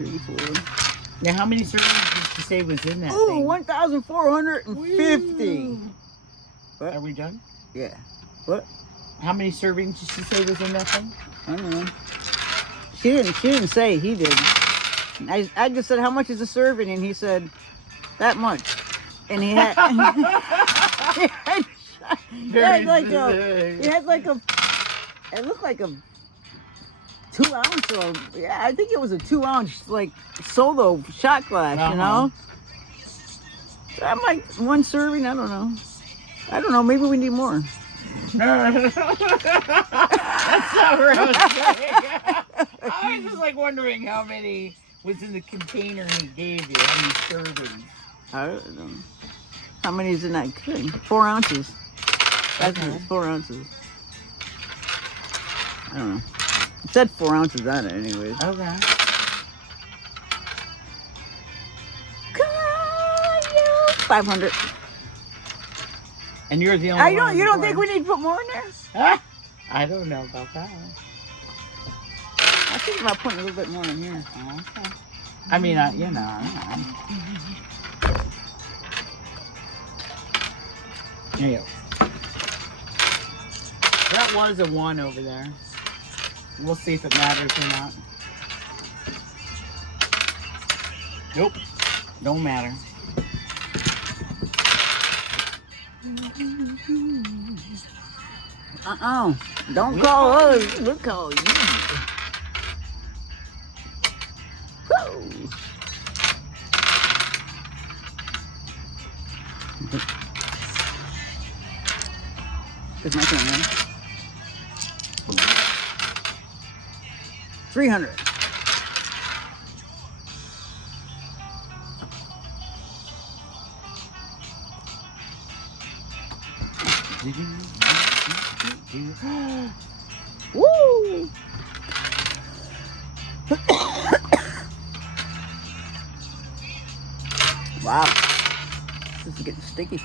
3, 4. Now, how many servings did you say was in that Ooh, thing? 1,450. What? Are we done? Yeah. What? How many servings did she say was in that thing? I don't know. She didn't say. He did. I just said, how much is a serving? And he said, that much. And he had... he had like a... It looked like a 2 ounce or... Yeah, I think it was a 2 ounce, like, solo shot glass, you know? So I'm like, one serving? I don't know. Maybe we need more. That's not what I was saying. I was just like wondering how many was in the container he gave you. How many servings? I don't know. How many is in that thing? 4 ounces. That's Okay. 4 ounces. I don't know. It said 4 ounces on it anyways. Okay. 500. And you're the only one. You don't think we need to put more in there? I don't know about that. I think about putting a little bit more in here. Okay. I mean, you know. There you go. That was a 1 over there. We'll see if it matters or not. Nope. Don't matter. Don't call us. We'll call you. Whoa. Is my camera? 300. Woo! Wow. This is getting sticky.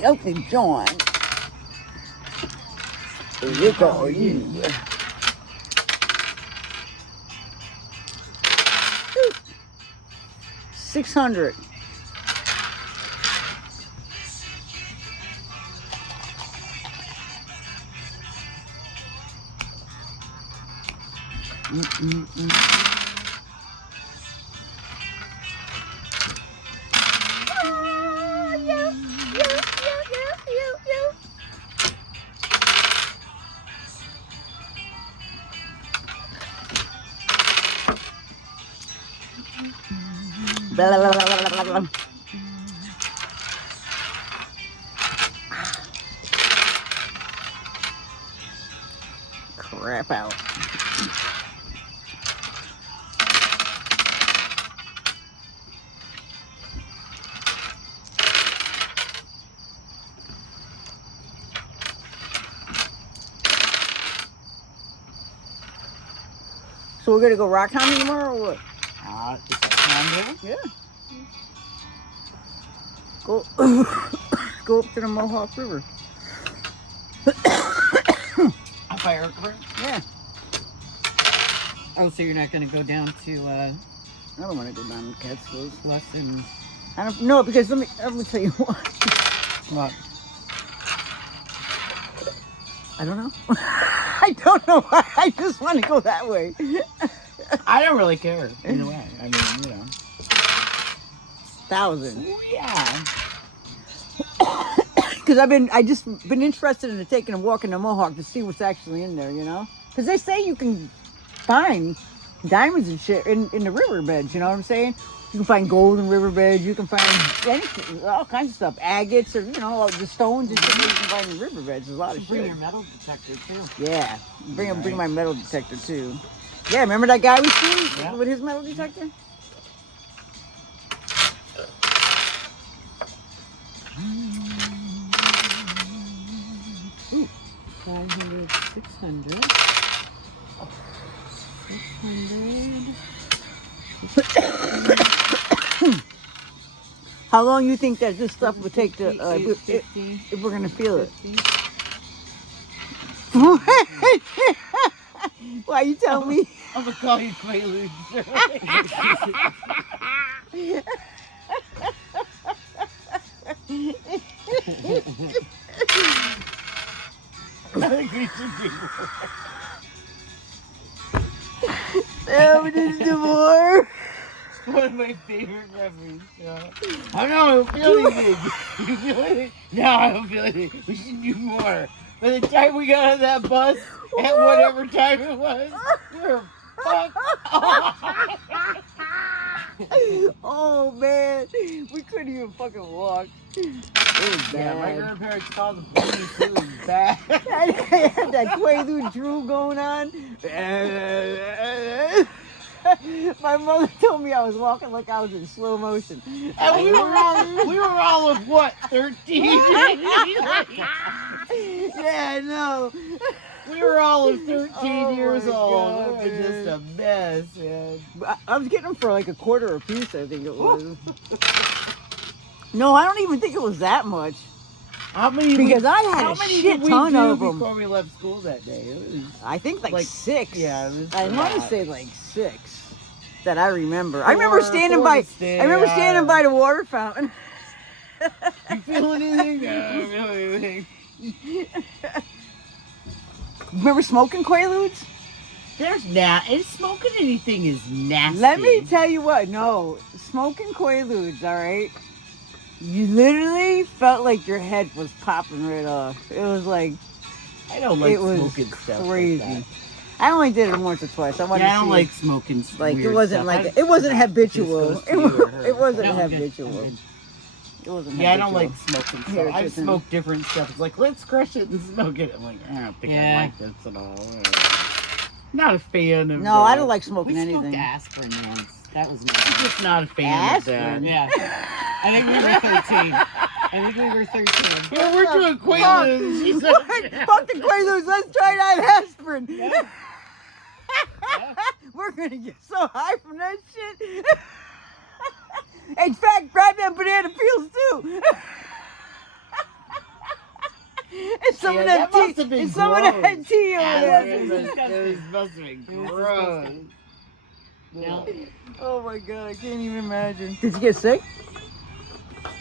Healthy John. Look at you. 600. Blah, blah, blah, blah, blah, blah. Crap out. So we're gonna go rock climbing tomorrow or what? Is that Canada? Yeah. Go go up to the Mohawk River. Up by River? Yeah. Oh, so you're not going to go down to I don't want to go down to Catskills. less than I don't know because let me tell you what. what? I don't know. I don't know why. I just want to go that way. I don't really care either way. I mean, you know. 1,000. Oh, yeah. Because I just been interested in taking a walk in the Mohawk to see what's actually in there, you know? Because they say you can find diamonds and shit in the riverbeds, you know what I'm saying? You can find gold in riverbeds, you can find anything, all kinds of stuff, agates or, you know, the stones and shit that you can find in riverbeds. There's a lot of shit. Bring your metal detector, too. Yeah, bring my metal detector too. Yeah, remember that guy we seen with his metal detector? Ooh, 500, 600. 600. How long you think that this stuff would take to, if we're gonna feel it? 50. Why you tell me? I'm gonna call you Quaalude. I think we should do more. Evidence of more. One of my favorite memories. I don't feel anything. You feel anything? No, I don't feel anything. We should do more. By the time we got on that bus, at whatever time it was, we were fucked off. Oh man, we couldn't even fucking walk. It was Yeah, my bad. grandparents called the police. It was bad. I had that Quaalude drool going on. My mother told me I was walking like I was in slow motion. And we were all of what, 13? Yeah, I know. We were all of 13 Oh years my old. God, It was just man. a mess, man. I was getting them for like a quarter a piece, I think it was. No, I don't even think it was that much. How many? Because I how had a many shit did we ton do of them. before we left school that day? It was I think like 6. yeah, it was I want to bad. say like 6 that I remember. I remember Four standing to by. stay, I remember standing by the water fountain. You feel anything? No, I don't feel anything. Remember smoking Quaaludes? There's and smoking anything is nasty. Let me tell you what. No, smoking Quaaludes. All right. You literally felt like your head was popping right off. It was like I don't like it was smoking stuff crazy. like I only did it once or twice. I that. wanted Yeah, I to don't see like smoking. like it weird wasn't stuff. like it wasn't habitual. Just It, goes to you or her. it wasn't No, I'm good. habitual. I'm good. It wasn't. Yeah, I don't habitual. like smoking stuff. Here, I've listen. smoked different stuff. It's like, let's crush it and smoke it. I'm like, I don't think I like this at all. Not a fan of No, I that. don't like We smoking smoked anything. asprin once. That was I'm nice. just not a fan Aspirin? of that. Yeah. I think we were 13. I think we were 13. Yeah, we're doing Fuck. Quaaludes. She said, What? Fuck the Quaaludes. Let's try that aspirin. Yeah. We're gonna get so high from that shit. In fact, grab them banana peels too. And some Yeah, of that that must tea. have been And some of that gross. tea over Yeah, there. it was must have been It was gross. disgusting. No. Oh my god, I can't even imagine. Did you get sick?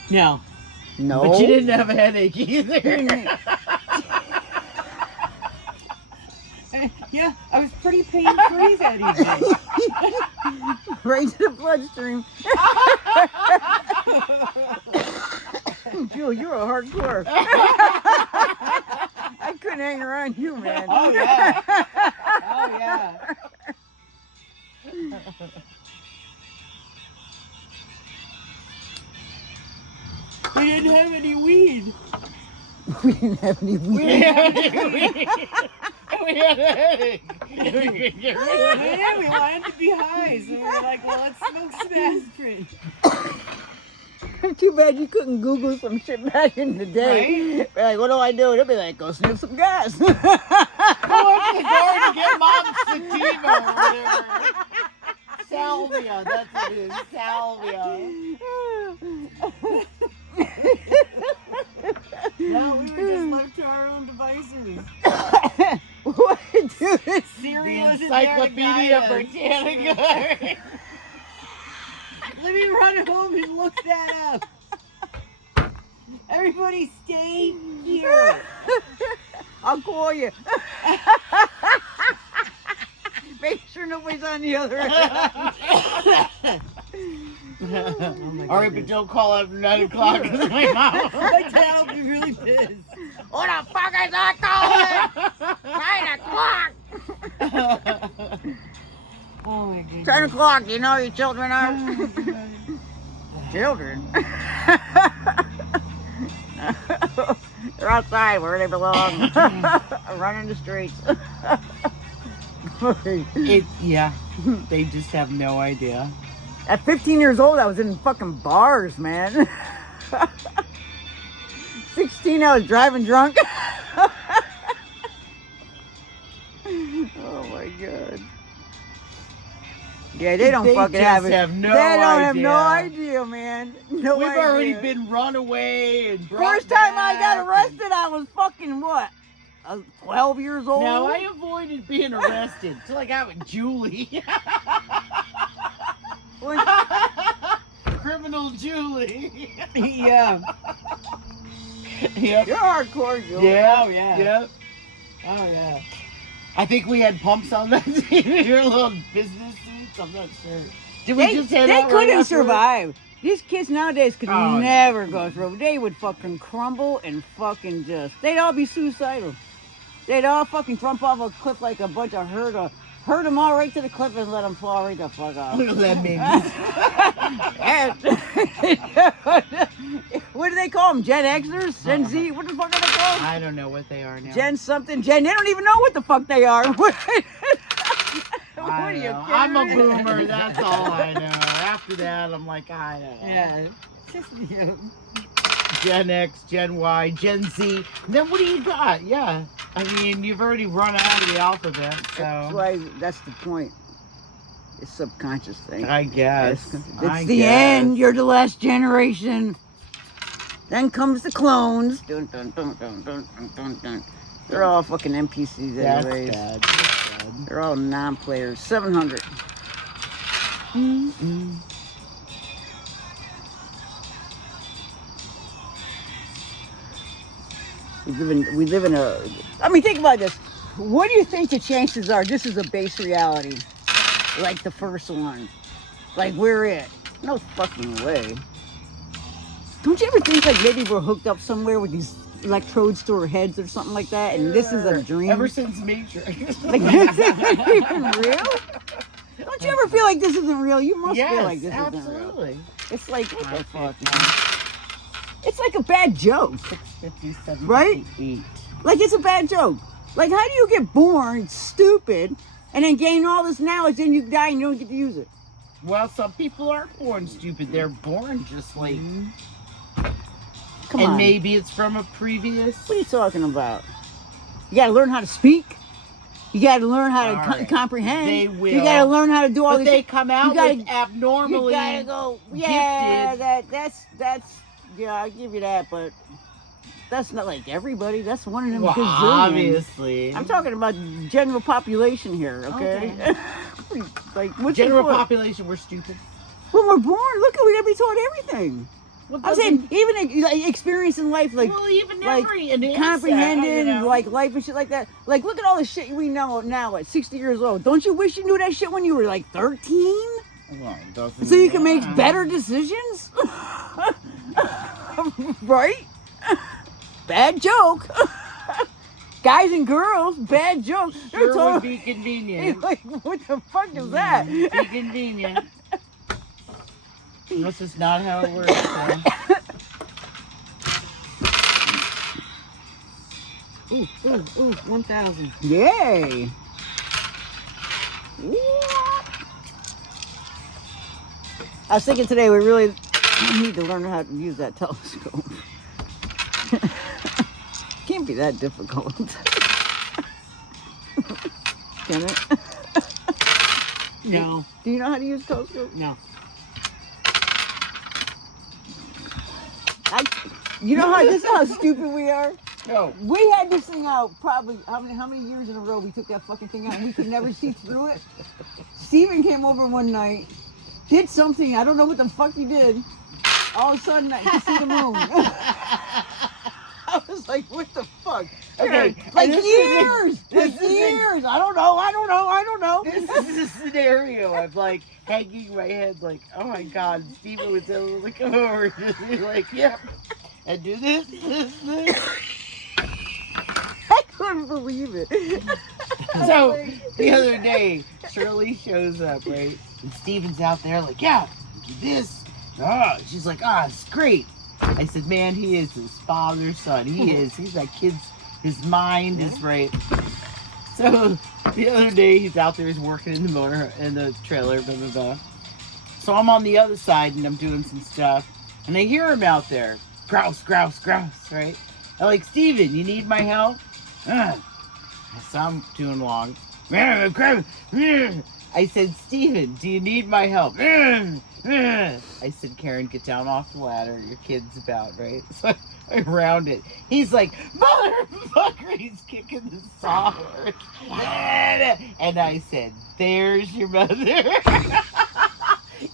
No. No. But you didn't have a headache either. Yeah, I was pretty pain-free that evening. Right to the bloodstream. Jill, you're a hardcore. I couldn't hang around you, man. Oh, yeah. Oh, yeah. We didn't have any weed. We didn't have any We weed. had a headache. We could get rid of it. Yeah, we wanted to be high, so we were like, well, let's smoke some aspirin. Too bad you couldn't Google some shit back in the day. Right? Be like, what do I do? They'll be like, go sniff some gas. Go up to the door to get mom's sativa or whatever. Salvia, that's what it is. Salvia. No, we were just left to our own devices. What, dude? Siri The wasn't there to Encyclopedia guide us. Britannica. Let me run home and look that up. Everybody stay here. I'll call you. Make sure nobody's on the other end. All right, but don't call after 9 o'clock because my mom. My dad will be really pissed. Who the fuck is that calling? 9 o'clock. Oh my goodness. 10 o'clock. You know who your children are? Children? They're outside where they belong. Running the streets. Yeah, they just have no idea. At 15 years old, I was in fucking bars, man. 16, I was driving drunk. Oh my god. Yeah, they don't fucking just have it. have no they don't have idea. no idea, man. No We've idea. already been run away and brought First time I got back arrested, I was fucking what? 12 years old. Now, I avoided being arrested till I got with Julie. When- Criminal Julie. Yeah. Yep. You're hardcore, Joe. Yeah. Oh, yeah. Yep. Oh, yeah. I think we had pumps on that TV. Your little business suits. I'm not sure. Did we just say They that right couldn't afterwards? survive. These kids nowadays could Oh, never go through. They would fucking crumble and fucking they'd all be suicidal. They'd all fucking jump off a cliff like a bunch of herd them all right to the cliff and let them fall right the fuck off. Look at that baby. What do they call them? Gen Xers? Gen Z? What the fuck are they called? I don't know what they are now. Gen something? They don't even know what the fuck they are. What I are don't you know. I'm a kidding? boomer. That's all I know. After that, I'm like, I don't know. Yeah. Just, yeah. Gen X, Gen Y, Gen Z. Then what do you got? Yeah. I mean, you've already run out of the alphabet, That's so why. That's the point. It's subconscious thing. I guess. It's the end. You're the last generation. Then comes the clones. Dun, dun, dun, dun, dun, dun, dun, dun. They're all fucking NPCs That's anyways. bad. That's bad. They're all non-players. 700. We live in a. I mean, think about this. What do you think the chances are? This is a base reality, like the first one, like we're it. No fucking way. Don't you ever think like maybe we're hooked up somewhere with these electrodes to our heads or something like that, and this is a dream? Ever since Matrix. Like, this isn't even real? Don't you ever feel like this isn't real? You must yes, feel like this isn't real. absolutely. It's like, what the fuck, man? It's like a bad joke. 657. Right? Like, it's a bad joke. Like, how do you get born stupid and then gain all this knowledge and you die and you don't get to use it? Well, some people aren't born stupid. They're born just like. Come and on. maybe it's from a previous. What are you talking about? You gotta learn how to speak. You gotta learn how to All right. comprehend. They will. You gotta learn how to do all But this they shit. come out gotta- with abnormally. You gotta go. Yeah, gifted. that's. Yeah, I'll give you that, but that's not like everybody. That's one of them Well, gazillion. obviously. I'm talking about general population here, okay? Like, what's General your point? population, we're stupid. When we're born, look, we gotta be taught everything. Well, I'm saying, even like, experience in life, like well, even like, every an insect, comprehending, you know. like life and shit like that. Like, look at all the shit we know now at 60 years old. Don't you wish you knew that shit when you were like 13? Well, it doesn't So you can make matter. better decisions? Right? Bad joke. Guys and girls, bad joke. They're Sure would totally be convenient. like, what the fuck is that? Be convenient. That's just not how it works. So. Ooh, 1,000. Yay. I was thinking today we really need to learn how to use that telescope. Can't be that difficult. Can it? No, Do you know how to use a telescope? no. You know how this is how stupid we are? No. We had this thing out probably how many years in a row we took that fucking thing out and we could never see through it. Steven came over one night, did something, I don't know what the fuck he did. All of a sudden I could see the moon. I was like, what the fuck? Okay, Like and this years! is- this Like is a- years! I don't know. This is a scenario of like hanging my head, like, oh my god, Steven would tell me to come over and just be like, yep, and do this. I couldn't believe it. So the other day, Shirley shows up, right? And Steven's out there like, yeah, do this. Oh, she's like, it's great. I said, man, he is his father's son. He is. He's that kid's, his mind is right. So the other day, he's out there, he's working in the trailer, blah, blah, blah. So I'm on the other side and I'm doing some stuff. And I hear him out there. Grouse, grouse, grouse, right? I'm like, Steven, you need my help? So I'm doing long. I said, Steven, do you need my help? I I said, Karen, get down off the ladder. Your kid's about, right? So I round it. He's like, motherfucker! He's kicking the sawhorse. And I said, there's your mother.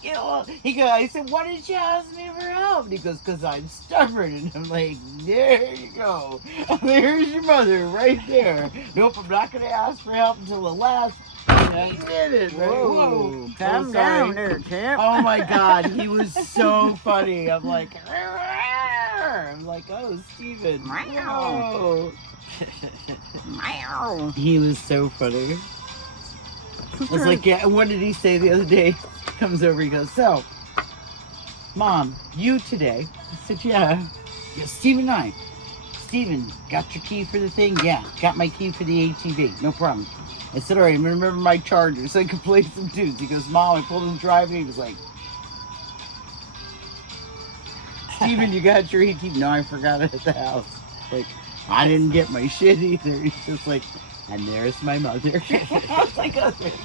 You know, I said, why did you ask me for help? And he goes, because I'm stubborn. And I'm like, there you go. There's your mother right there. Nope, I'm not going to ask for help until the last minute. Right? Whoa, calm Oh, down sorry. there, champ. Oh my God, he was so funny. I'm like, oh, Steven. Meow. Whoa. Meow. He was so funny. I was like, yeah, what did he say the other day? Comes over, he goes, so, Mom, you today? I said, yeah. Yeah, Steven and I. Steven, got your key for the thing? Yeah, got my key for the ATV. No problem. I said, all right, I'm going to remember my charger so I can play some tunes. He goes, Mom, I pulled him driving. He was like, Steven, you got your ATV? No, I forgot it at the house. Like, I didn't get my shit either. He's just like, and there's my mother. I was like, oh, thanks.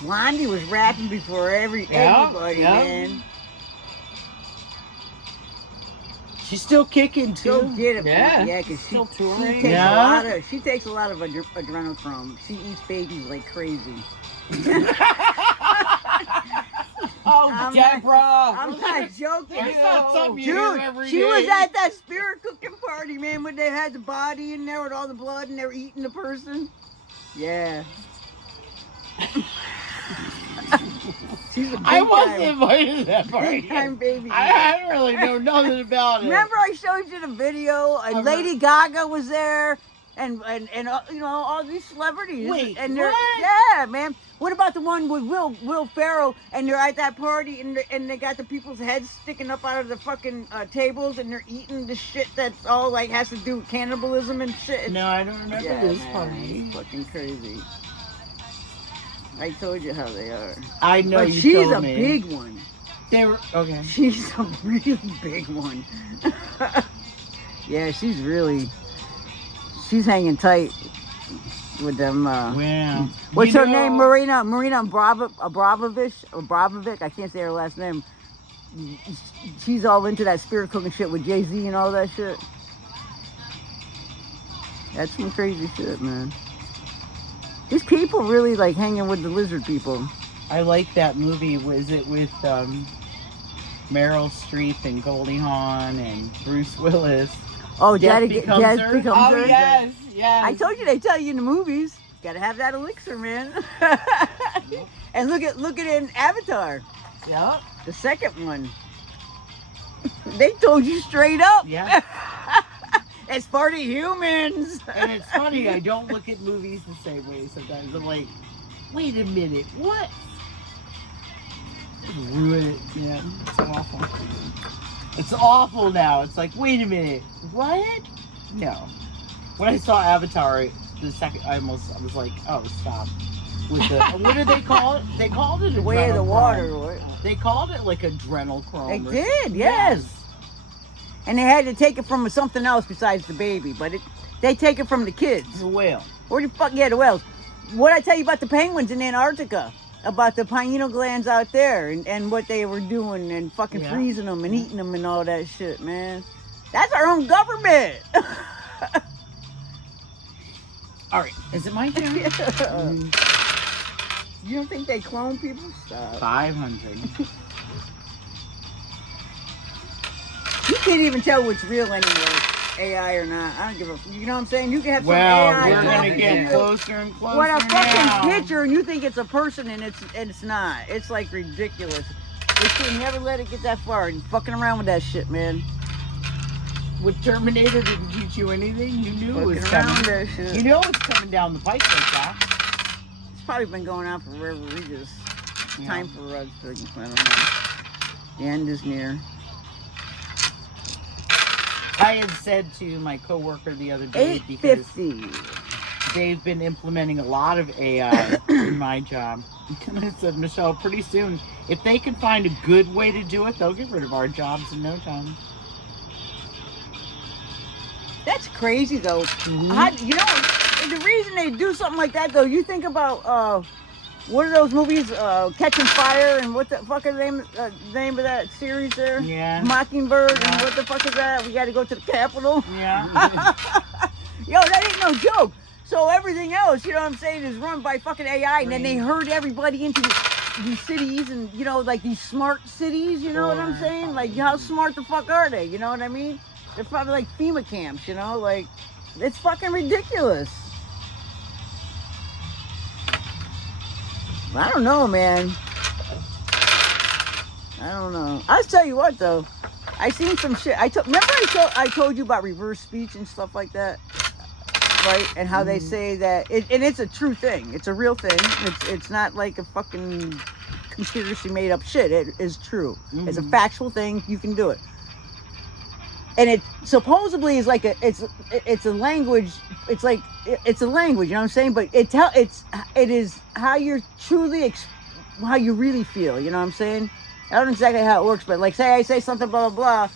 Blondie was rapping before everybody, man. She's still kicking too. Go get it, Yeah. yeah, because Still she touring. takes Yeah. a lot of adrenochrome. She eats babies like crazy. Oh, I'm Deborah! I'm not joking. It's not something you hear Dude, every she day. was at that spirit cooking party, man, when they had the body in there with all the blood and they were eating the person. Yeah. She's a big I wasn't time, invited to that party. big time baby. I really know nothing about it. Remember I showed you the video and Lady Gaga was there and you know, all these celebrities. Wait, and they're, what? yeah, man. What about the one with Will Ferrell and they're at that party and they got the people's heads sticking up out of the fucking tables and they're eating the shit that's all like has to do with cannibalism and shit. No, I don't remember Yeah, this man, party. it's fucking crazy. I told you how they are. I know But you she's told a me. big one. They were okay. She's a really big one. Yeah, she's hanging tight with them. Wow. What's You her know- name? Marina Abramovich. I can't say her last name. She's all into that spirit cooking shit with Jay-Z and all that shit. That's some crazy shit, man. These people really like hanging with the lizard people. I like that movie. Was it with Meryl Streep and Goldie Hawn and Bruce Willis? Oh, Death Death Becomes Becomes Her? Her. Oh, yes, yes. I told you they tell you in the movies. Gotta have that elixir, man. And look at it in Avatar, Yep. the second one. They told you straight up. Yeah. It's for the humans. And it's funny, I don't look at movies the same way sometimes. I'm like, wait a minute, what? Ruin it. Yeah, it's awful. It's awful now. It's like, wait a minute, what? No. When I saw Avatar, the second, I was like, oh, stop. With the, what did they call it? They called it The way of the adrenochrome. water. What? They called it like adrenochrome. They or did, something. yes. And they had to take it from something else besides the baby, but they take it from the kids. It's a whale. Where the fuck? Yeah, the whales. What I tell you about the penguins in Antarctica? About the pineal glands out there and what they were doing and fucking Yeah. freezing them and eating them and all that shit, man. That's our own government. All right, is it my turn? You don't think they clone people? Stop. 500. You can't even tell what's real anymore, AI or not. I don't give a. You know what I'm saying? You can have some Well, AI we're gonna talking to get you. closer and closer What a fucking now. picture, and you think it's a person, and it's not. It's like ridiculous. They should never let it get that far. And fucking around with that shit, man. With Terminator didn't teach you anything. You knew it was Fucking around with coming. that shit. You know it's coming down the pipe like that. It's probably been going on forever. We just Yeah. time for us. I don't know. The end is near. I had said to my coworker the other day because 850. they've been implementing a lot of AI in my job. And I said, Michelle, pretty soon, if they can find a good way to do it, they'll get rid of our jobs in no time. That's crazy though. Mm-hmm. You know, the reason they do something like that though, you think about what are those movies? Catching Fire and what the fuck is the name of that series there? Yeah. Mockingbird and Yeah. what the fuck is that? We got to go to the Capitol. Yeah. Yo, that ain't no joke. So everything else, you know what I'm saying, is run by fucking AI, and then they herd everybody into these cities, and you know, like these smart cities. You know what I'm saying? Like, how smart the fuck are they? You know what I mean? They're probably like FEMA camps. You know, like it's fucking ridiculous. I don't know, man. I don't know. I'll tell you what, though. I seen some shit. Remember I told you about reverse speech and stuff like that, right? And how they say that, and it's a true thing. It's a real thing. It's not like a fucking conspiracy made up shit. It is true. It's a factual thing. You can do it. And it supposedly is like it's a language. It's like it's a language. You know what I'm saying? But it is how you're truly how you really feel. You know what I'm saying? I don't know exactly how it works, but like say I say something blah blah blah.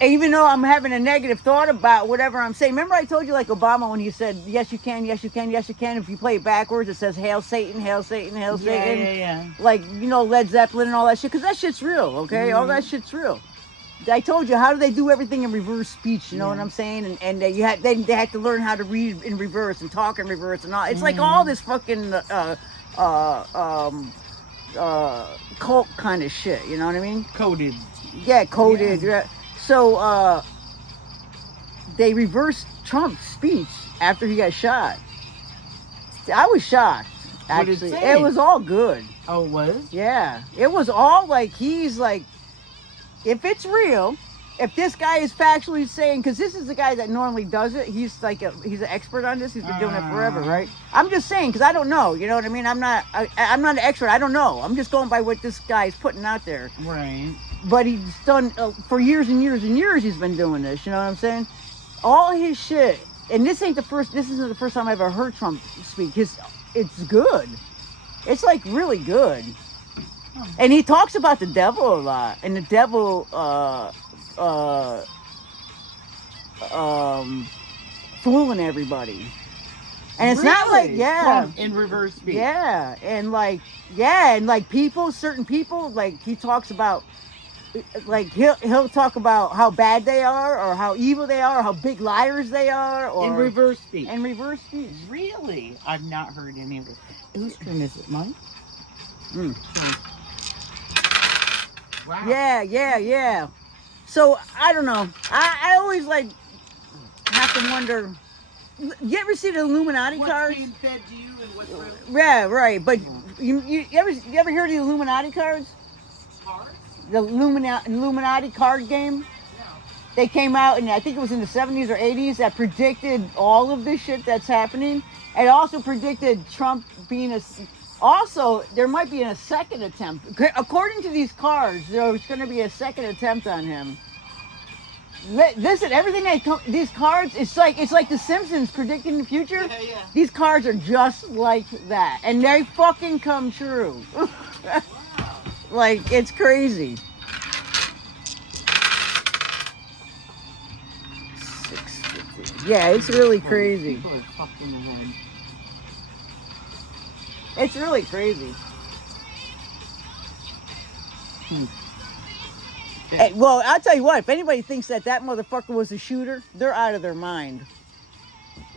And even though I'm having a negative thought about whatever I'm saying, remember I told you like Obama when he said yes you can, yes you can, yes you can. If you play it backwards, it says Hail Satan, Hail Satan, Hail Satan. Yeah. Like you know Led Zeppelin and all that shit, because that shit's real. Okay, all that shit's real. I told you, how do they do everything in reverse speech? You know what I'm saying? And they had to learn how to read in reverse and talk in reverse and all. It's like all this fucking cult kind of shit. You know what I mean? Coded. Yeah, coded. Yeah. So they reversed Trump's speech after he got shot. I was shocked. What did it Actually, say? it was all good. Oh, it was? Yeah, it was all like he's like. If it's real, if this guy is factually saying, because this is the guy that normally does it, he's like he's an expert on this. He's been doing it forever, right? I'm just saying because I don't know. You know what I mean? I'm not an expert. I don't know. I'm just going by what this guy is putting out there. Right. But he's done for years and years and years. He's been doing this. You know what I'm saying? All his shit, and this isn't the first time I've ever heard Trump speak. It's good. It's like really good. And he talks about the devil a lot, and the devil fooling everybody. And it's not like Trump in reverse speech. and like certain people, like he talks about, like he'll talk about how bad they are, or how evil they are, or how big liars they are, or In reverse speech. and reverse speech. Really? I've not heard any of it. Whose turn is it? Mine? Wow. Yeah. So I don't know. I always like have to wonder. You ever see the Illuminati cards? What's being fed to you and what's real? Yeah, right. But you ever hear of the Illuminati cards? Cards? The Illuminati card game? No. They came out, and I think it was in the 70s or 80s, that predicted all of this shit that's happening. And also predicted Trump being Also, there might be a second attempt. According to these cards, there's going to be a second attempt on him. Listen, everything these cards, it's like The Simpsons predicting the future. Yeah. These cards are just like that, and they fucking come true. Like, it's crazy. 650. Yeah, it's really crazy. People are fucked in the head. It's really crazy. Hey, well, I'll tell you what, if anybody thinks that motherfucker was a shooter, they're out of their mind.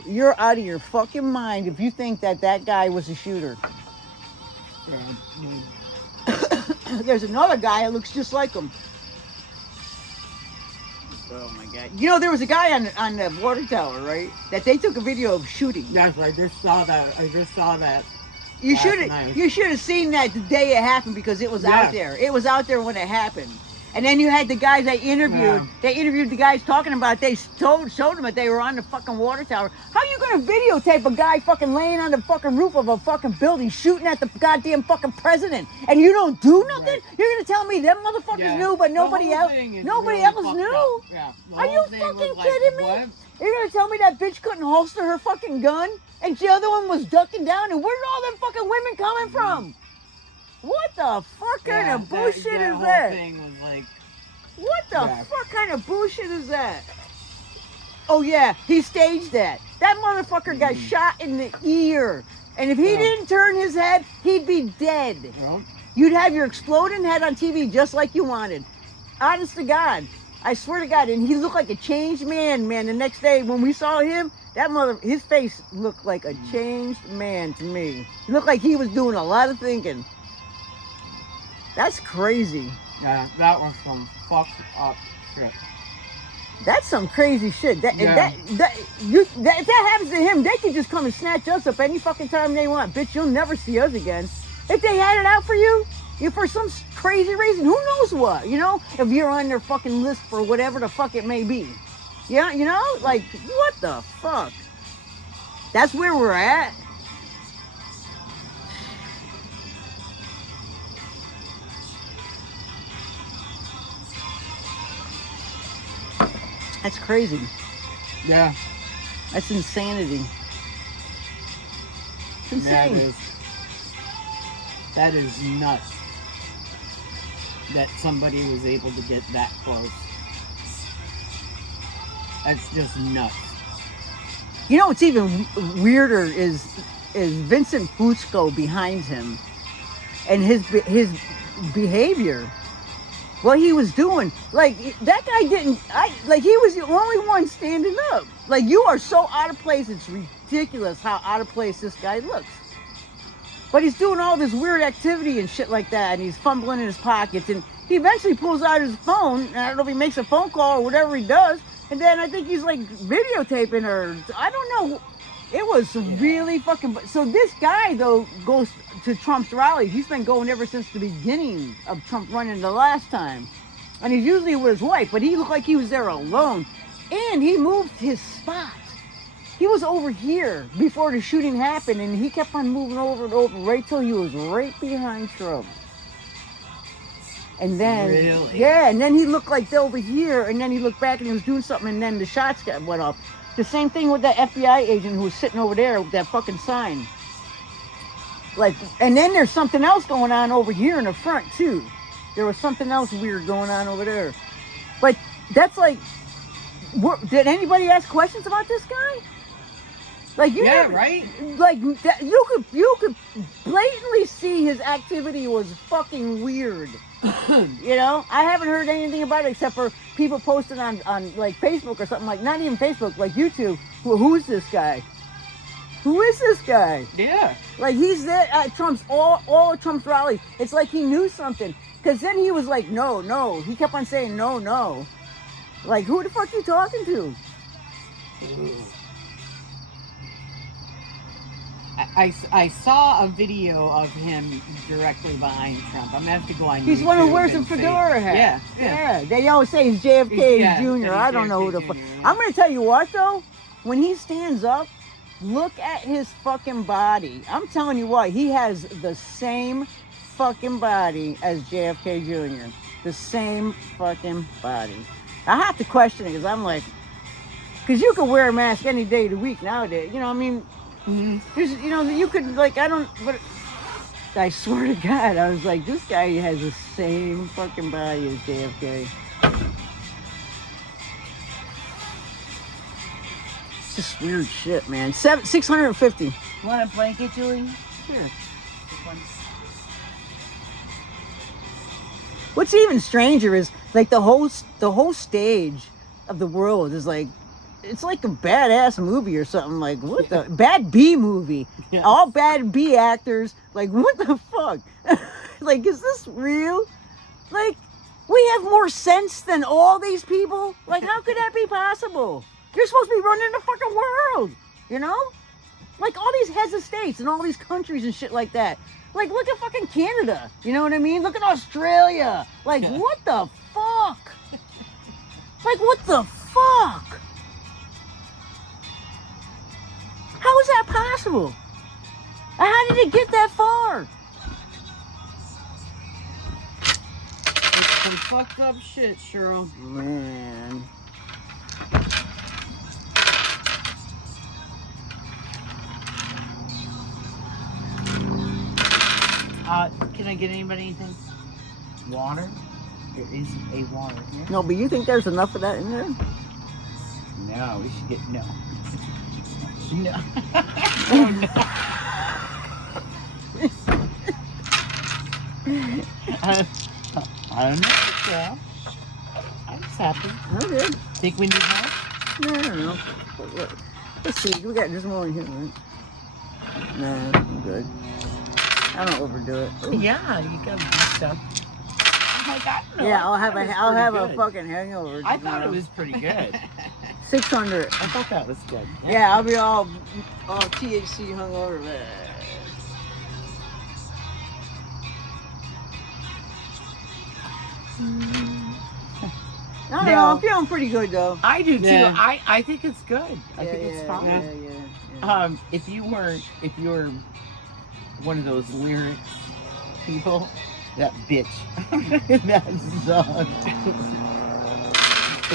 You're out of your fucking mind if you think that guy was a shooter. There's another guy that looks just like him. Oh my God. You know, there was a guy on the water tower, right? That they took a video of shooting. Yes, I just saw that. You Nice. should have seen that the day it happened, because it was out there. It was out there when it happened. And then you had the guys they interviewed. Yeah. They interviewed the guys talking about it. They showed them that they were on the fucking water tower. How are you gonna videotape a guy fucking laying on the fucking roof of a fucking building shooting at the goddamn fucking president, and you don't do nothing? Right. You're gonna tell me them motherfuckers knew, but nobody else knew? Yeah. Are you fucking kidding me? You're gonna tell me that bitch couldn't holster her fucking gun, and the other one was ducking down? And where did all them fucking women coming from? What the fuck kind of bullshit is that? Thing was like, What the fuck kind of bullshit is that? Oh yeah, he staged that. That motherfucker got shot in the ear. And if he Yeah. didn't turn his head, he'd be dead. Well, You'd have your exploding head on TV just like you wanted. Honest to God. I swear to God. And he looked like a changed man, man. The next day when we saw him, his face looked like a changed man to me. He looked like he was doing a lot of thinking. That's crazy. yeah, that was some fucked up shit. That's some crazy shit. Yeah. If that happens to him, they can just come and snatch us up any fucking time they want. Bitch, you'll never see us again. If they had it out for you, for some crazy reason, who knows what, you know? If you're on their fucking list for whatever the fuck it may be. Yeah, you know? Like, what the fuck? That's where we're at. That's crazy. Yeah. That's insanity. It's That insane. that is nuts. That somebody was able to get that close. That's just nuts. You know what's even weirder is Vincent Fusco behind him and his behavior. What he was doing, like that guy didn't. He was the only one standing up. Like, you are so out of place. It's ridiculous how out of place this guy looks. But he's doing all this weird activity and shit like that, and he's fumbling in his pockets, and he eventually pulls out his phone. And I don't know if he makes a phone call or whatever he does, and then I think he's like videotaping her. I don't know. It was really fucking. So this guy though goes to Trump's rallies. He's been going ever since the beginning of Trump running the last time, and he's usually with his wife. But he looked like he was there alone, and he moved his spot. He was over here before the shooting happened, and he kept on moving over and over right till he was right behind Trump. And then, Really? yeah, and then he looked like over here, and then he looked back and he was doing something, and then the shots went off. The same thing with that FBI agent who was sitting over there with that fucking sign. Like, and then there's something else going on over here in the front too. There was something else weird going on over there. But that's like, did anybody ask questions about this guy? Like, you Yeah, never- right? Like that, you could blatantly see his activity was fucking weird. You know, I haven't heard anything about it except for people posting on like Facebook or something, like not even Facebook, like YouTube. Who's this guy? Who is this guy? Yeah. Like, he's there at Trump's all of Trump's rallies. It's like he knew something, because then he was like, no. He kept on saying no. Like, who the fuck you talking to? I saw a video of him directly behind Trump. I'm gonna have to go on He's YouTube one who wears a and see. fedora hat. Yeah. They always say he's JFK Yeah, Jr. he's I don't know who the JFK fuck. Jr., yeah. I'm gonna tell you what though, when he stands up, look at his fucking body. I'm telling you what, he has the same fucking body as JFK Jr. The same fucking body. I have to question it because I'm like, because you could wear a mask any day of the week nowadays. You know, I mean, there's, you know, you could, like, but I swear to God, I was like, this guy has the same fucking body as JFK. It's just weird shit, man. 650. Want a blanket, Julie? Sure. This one. What's even stranger is like the whole stage of the world is like, it's like a badass movie or something. Like, what the bad B movie? Yeah. All bad B actors. Like, what the fuck? Like, is this real? Like, we have more sense than all these people. Like, how could that be possible? You're supposed to be running the fucking world, you know? Like, all these heads of states and all these countries and shit like that. Like, look at fucking Canada. You know what I mean? Look at Australia. Like, Yeah. what the fuck? Like, what the fuck? How is that possible? How did it get that far? It's some fucked up shit, Cheryl. Man. Can I get anybody anything? Water? There is a water here. No, but you think there's enough of that in there? No, we should get no. No. I don't know, girl. I'm just happy. Okay. Think we need help? No, I don't know. Let's see. We got just more in here, right? Nah, I'm good. I don't overdo it. Ooh. Yeah, you got to do stuff. Oh my God, no, Yeah, I'll have that a was I'll pretty have good. a fucking hangover. I thought tomorrow. it was pretty good. 600. I thought that was good. Yeah, I'll be all THC hungover. I don't know. Now- I'm feeling pretty good though. I do too. Yeah. I think it's good. I think it's fine. Yeah. If you were one of those lyrics people, that bitch. That song.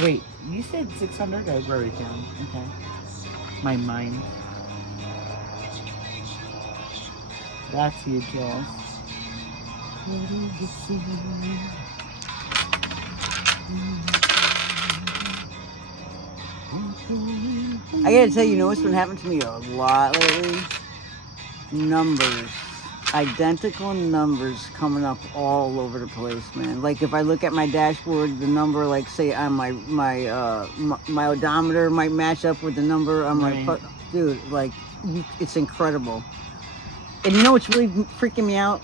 Wait, you said 600? I wrote it down. Okay. My mind. That's you, Jess. I gotta tell you, what's been happening to me a lot lately? Numbers. Identical numbers coming up all over the place, man. Like if I look at my dashboard, the number, like say on my odometer might match up with the number on my Right. dude. Like it's incredible. And you know what's really freaking me out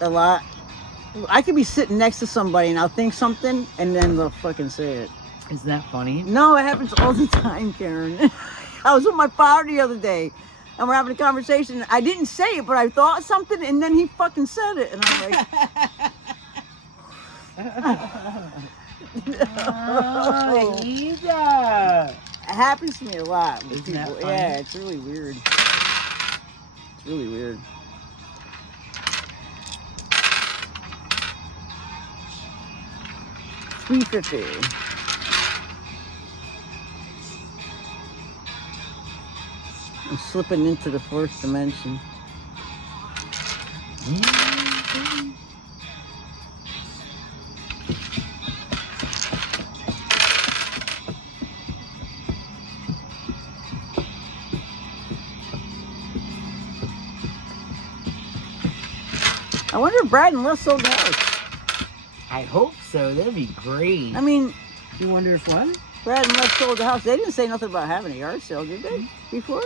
a lot? I could be sitting next to somebody and I'll think something and then they'll fucking say it. Is that funny? No, it happens all the time, Karen. I was with my father the other day, and we're having a conversation. I didn't say it, but I thought something, and then he fucking said it, and I'm like, Ida. it happens to me a lot with Isn't that people. funny? Yeah, it's really weird. It's really weird. $3.50. I'm slipping into the fourth dimension. I wonder if Brad and Les sold the house. I hope so. That'd be great. I mean, You wonder if what? Brad and Les sold the house. They didn't say nothing about having a yard sale, did they? Before?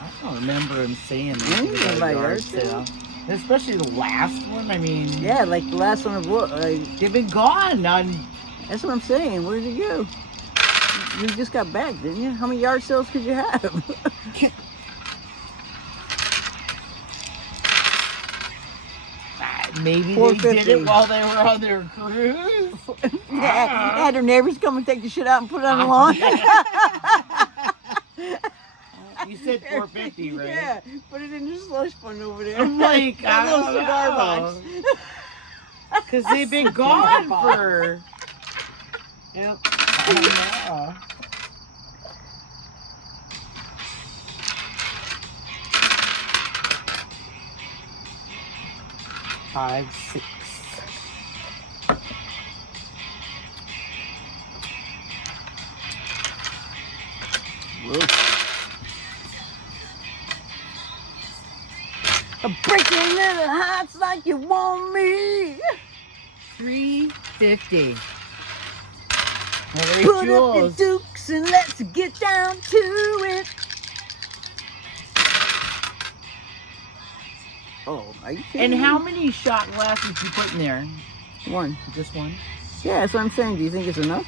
I don't remember him saying Anything anything about about yard yard sale. Especially the last one. I mean, Yeah, like the last one of what? they've been gone. That's what I'm saying. Where did he go? You just got back, didn't you? How many yard sales could you have? Maybe they did $4.50. it while they were on their cruise. Yeah, had their neighbors come and take the shit out and put it on the lawn. You said $4.50, right? Yeah, put it in your slush fund over there. I'm like, That I little don't cigar know. box. Because they've been gone for. Yep. I don't know. Five, 6. Whoa. I'm breaking into the hearts like you want me. $3.50. Hey, Put up your Jules. dukes and let's get down to it. Oh, are you kidding And me? how many shot glasses you put in there? One. Just one? Yeah, that's what I'm saying. Do you think it's enough?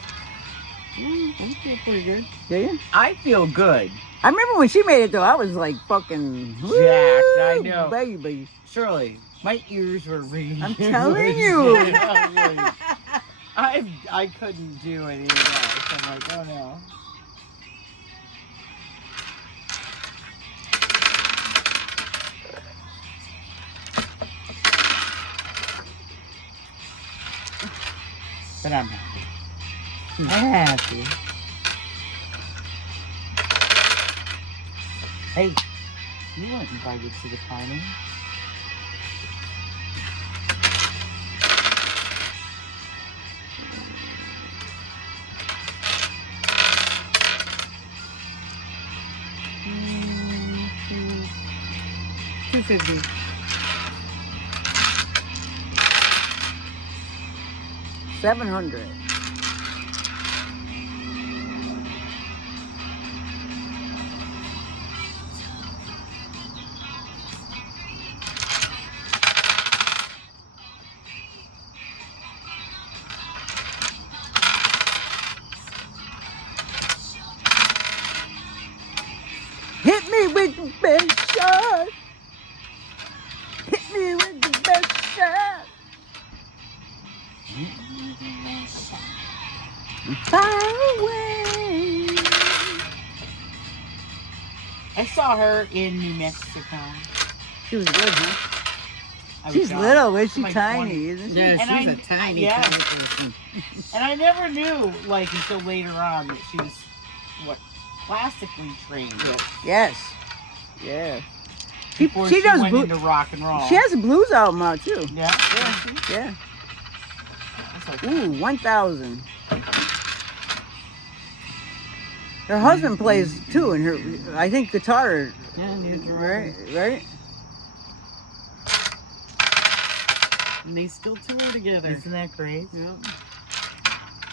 I feel pretty good. Do you? I feel good. I remember when she made it though. I was like fucking Jacked, I woo, know. baby. Shirley, my ears were ringing. I'm telling you. I couldn't do any of that. I'm like, oh no. But I'm happy. I'm happy. Hey, you weren't invited to the party. $2.50. 700. Hit me with the best shot. Hit me with the best shot. Far away. I saw her in New Mexico. She was good, huh? I was She's young. little, is she Like tiny, 20. isn't she? Yeah, And she's I- a tiny, yeah. tiny person. And I never knew, like, until later on that she was, what, classically trained. Yes. Yeah. She Before she does went blue. into rock and roll. She has a blues album out too. Yeah. Yeah. That's Ooh, 1,000. Her husband plays too, and her I think guitar. Yeah, New Right, Jersey. right. And they still tour together. Isn't that great? Yeah.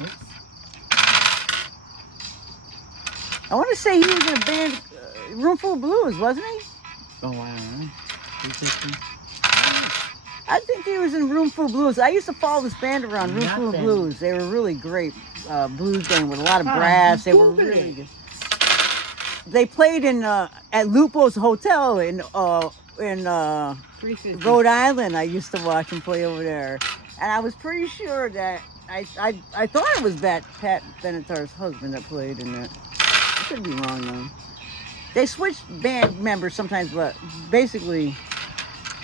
Oops. I want to say he was in a band, Roomful of Blues, wasn't he? Oh, wow. I think he was in Roomful of Blues. I used to follow this band around, Roomful of Nothing. Blues. They were really great blues band with a lot of Huh, brass. They were Google really it. good. They played in at Lupo's Hotel in 350. Rhode Island. I used to watch them play over there, and I was pretty sure that I thought it was that Pat Benatar's husband that played in that. I could be wrong though. They switched band members sometimes, but basically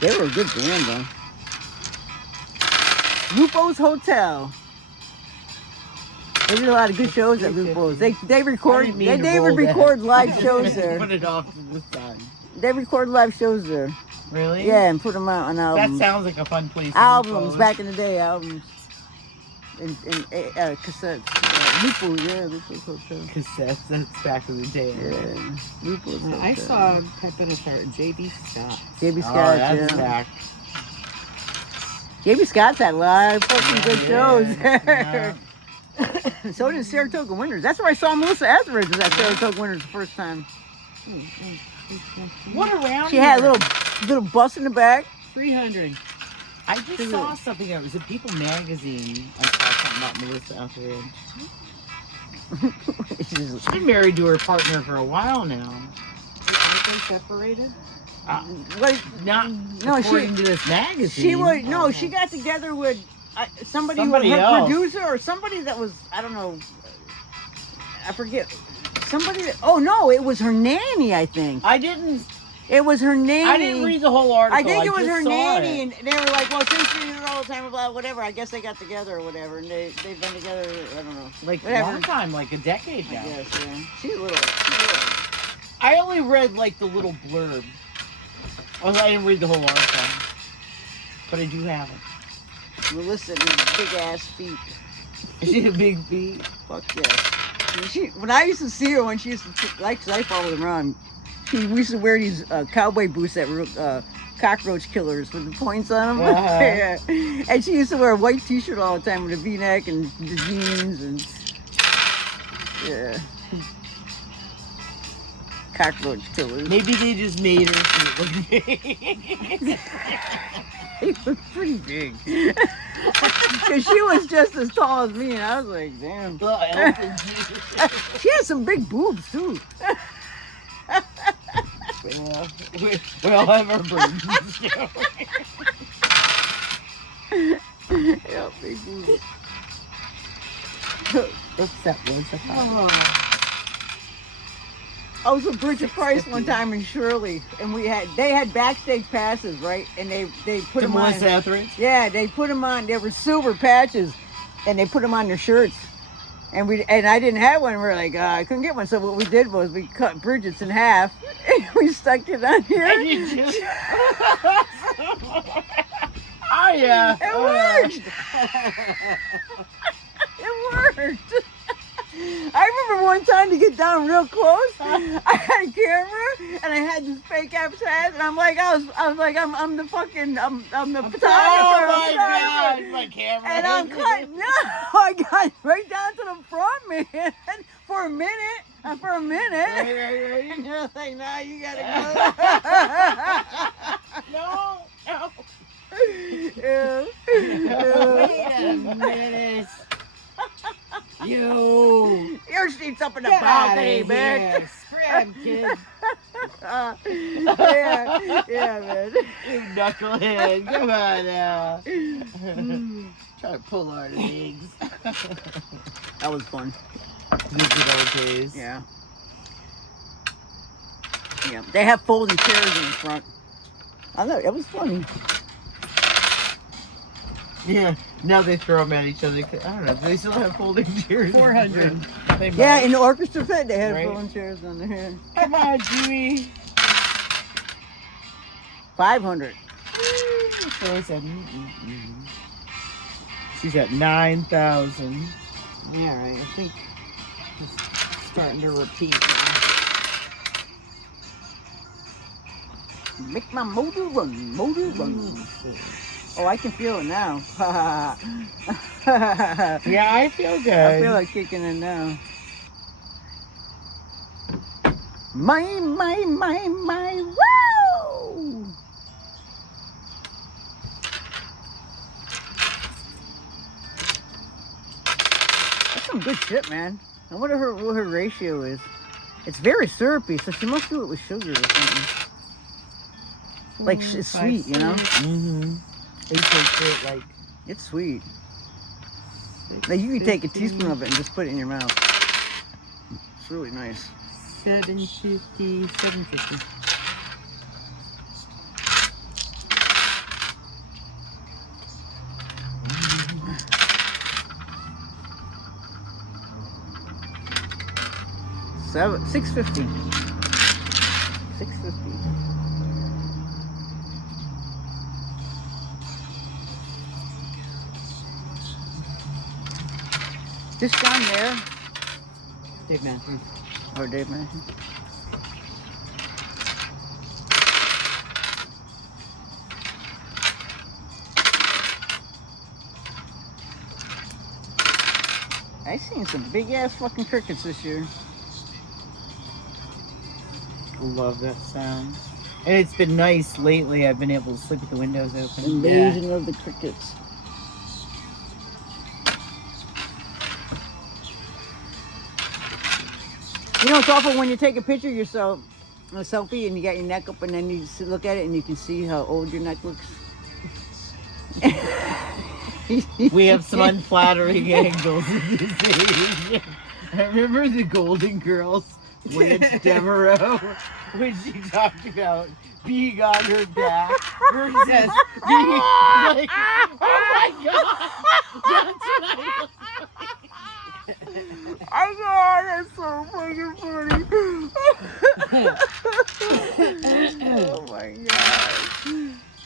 they were a good band though. Lupo's Hotel. They did a lot of good shows at Lupo's. They record. didn't mean They, to they would roll that. record live shows there. Put it off to the side. They record live shows there. Really? Yeah, and put them out on That albums. sounds like a fun place. to Albums go. back in the day, albums. In cassettes. Lupo, yeah, Lupo's Hotel. Cassettes. That's back in the day. Yeah, Lupo's Hotel. I saw Pat Benatar at J.B. Scott. J.B. Oh, Scott, that's yeah. back. J.B. Scott's had live fucking good shows. Yeah. So did Saratoga Winters. That's where I saw Melissa Etheridge was at Saratoga Winters the first time. What around She had a here? little bus in the back. 300. I just saw something. It was a People magazine. I saw something about Melissa Etheridge. She's been married to her partner for a while now. Aren't they separated? Wait, Not No, according to this magazine. she was no. She got together with somebody who was Somebody her else. producer or somebody that was I don't know. I forget. Somebody. Oh no, it was her nanny. I think I didn't. it was her nanny. I didn't read the whole article. I think it was just her saw nanny, it. and they were like, "Well, since you're here all the time, blah, whatever. I guess they got together or whatever, and they've been together. I don't know, Like a whatever. long time, like a decade I now. guess, yeah. She's a little. I only read like the little blurb. I didn't read the whole article, but I do have it. Melissa and big ass feet. She had big feet. Fuck yeah. When I used to see her, when she used to, like, 'cause I followed her around, we used to wear these cowboy boots that were cockroach killers with the points on them. Uh-huh. Yeah. And she used to wear a white t-shirt all the time with a v-neck and the jeans and, yeah. Cockroach killers. Maybe they just made her look big. They were pretty big. Because she was just as tall as me, and I was like, damn. She had some big boobs, too. Well, we all have our burdens. Yeah, big boobs. What's that one? Oh, I was with Bridget Price one time in Shirley, and they had backstage passes, right? And they put To them on. Melissa Etheridge? Yeah, they put them on. They were silver patches, and they put them on their shirts. And I didn't have one. We were like, I couldn't get one. So what we did was we cut Bridget's in half, and we stuck it on here. And you just... Oh, yeah. It Oh, yeah. worked. It worked. I remember one time to get down real close. I had a camera and I had this fake hat, and I'm like, I was like, I'm the fucking, I'm the photographer. Oh my photographer. god, my camera. And I'm cutting. No, I got right down to the front, man, for a minute. For a minute. Right. And you're like, nah, you gotta No. go. Yeah. Wait a minute. You. Your seat's up in the Get outta balcony, bitch. here. Scram, kid. Yeah, man. You knucklehead. Come on now. Try to pull our legs. That was fun. The good old days. Yeah. Yeah. They have folding chairs in the front. I know, it was funny. Yeah. Now they throw them at each other. I don't know. Do they still have folding chairs? 400. They Yeah, might. in the orchestra pit, they had Right. folding chairs on there. Come on, Jimmy. 500. So it's at, she's at 9,000. Yeah, right. I think it's starting to repeat now. Make my motor run, motor run. Oh, I can feel it now. Yeah, I feel good. I feel like kicking it now. My, woo! That's some good shit, man. I wonder what her ratio is. It's very syrupy, so she must do it with sugar or something. Like, it's sweet, you know? Mm-hmm. They taste it like... It's sweet. Like, you can take a teaspoon of it and just put it in your mouth. It's really nice. 750, 750. $6.50. $6.50. This John there, Dave Matthews. or Dave Matthews. I seen some big ass fucking crickets this year. Love that sound. And it's been nice lately. I've been able to sleep with the windows open. Invasion of the crickets. You know, it's awful when you take a picture of yourself, a selfie, and you got your neck up, and then you look at it and you can see how old your neck looks. We have some unflattering angles in this age. I remember the Golden Girls with Devereaux when she talked about being on her back versus being like, oh my god, that's what I look like. I know, that's so fucking funny. Oh my god.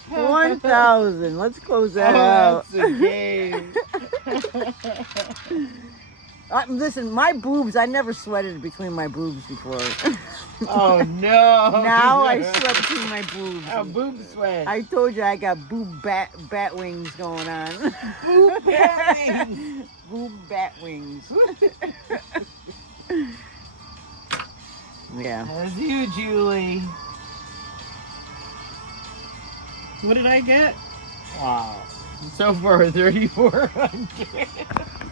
1,000. Let's close that out. That's a game. Listen, my boobs, I never sweated between my boobs before. Oh no. Now I sweat between my boobs. Oh, boob sweat. I told you I got boob bat wings going on. Boob bat wings. Boob bat wings. Yeah. That's you, Julie. What did I get? Wow. So far, 3,400.